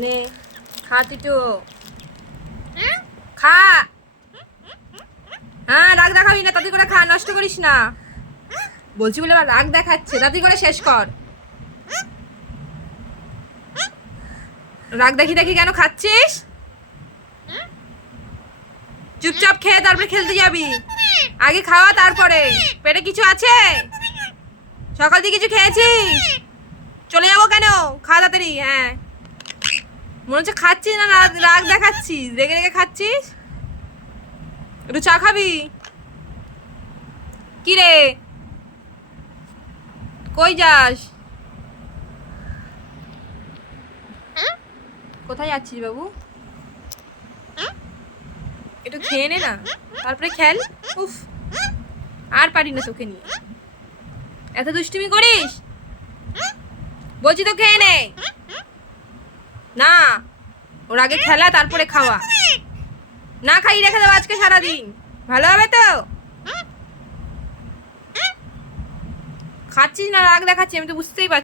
নে খা টিটু, খা। হ্যাঁ, রাগ দেখাবি না, তাড়াতাড়ি করে খা, নষ্ট করিস না। বলছি বলে আবার রাগ দেখাচ্ছে, তাড়াতাড়ি করে শেষ কর। রাগ দেখি দেখি কেন খাচ্ছিস? চুপচাপ খেয়ে তারপরে খেলতে যাবি। আগে খাওয়া তারপরে। পেটে কিছু আছে? সকাল থেকে কিছু খেয়েছিস? চলে যাবো কেন? খা তাড়াতাড়ি। হ্যাঁ, মনে হচ্ছে খাচ্ছিস না, রাগ দেখাচ্ছিস, রেগে রেগে খাচ্ছিস। একটু চা খাবি? কি রে, কই যাস? কোথায় যাচ্ছিস বাবু? একটু খেয়ে নে না, তারপরে খেল। উফ, আর পারি না তোকে নিয়ে। এত দুষ্টুমি করিস? বলছি তো খেয়ে নে। না, ওর আগে খেলা তারপরে খাওয়া। না খাই রেখে দেবো আজকে সারাদিন, ভালো হবে তো? খাচ্ছিস না রাগ দেখাচ্ছি, আমি তো বুঝতেই পারছি।